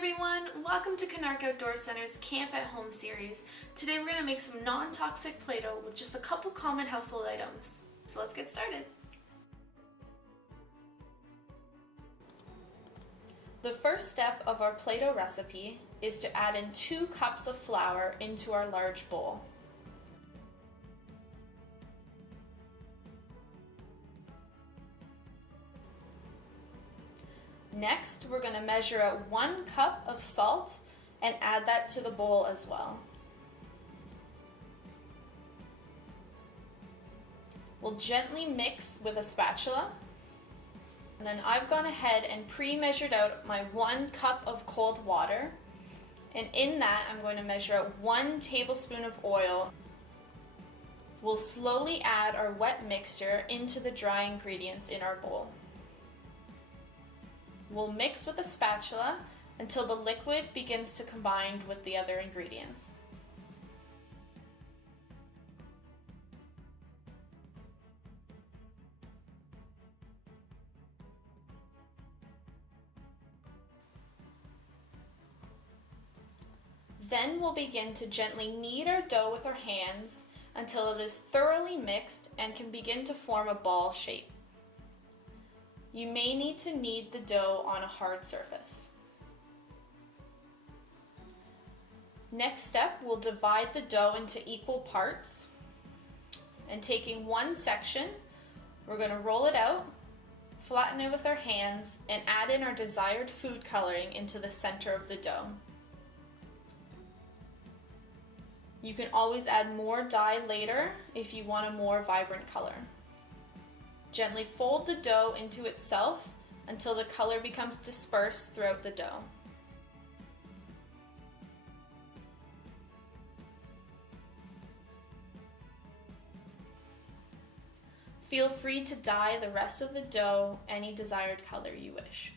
everyone, welcome to Canark Outdoor Center's Camp at Home series. Today we're going to make some non-toxic Play-Doh with just a couple common household items. So let's get started. The first step of our Play-Doh recipe is to add in 2 cups of flour into our large bowl. Next, we're going to measure out 1 cup of salt and add that to the bowl as well. We'll gently mix with a spatula. And then I've gone ahead and pre-measured out my 1 cup of cold water. And in that, I'm going to measure out 1 tablespoon of oil. We'll slowly add our wet mixture into the dry ingredients in our bowl. We'll mix with a spatula until the liquid begins to combine with the other ingredients. Then we'll begin to gently knead our dough with our hands until it is thoroughly mixed and can begin to form a ball shape. You may need to knead the dough on a hard surface. Next step, we'll divide the dough into equal parts. And taking 1 section, we're going to roll it out, flatten it with our hands, and add in our desired food coloring into the center of the dough. You can always add more dye later if you want a more vibrant color. Gently fold the dough into itself until the color becomes dispersed throughout the dough. Feel free to dye the rest of the dough any desired color you wish.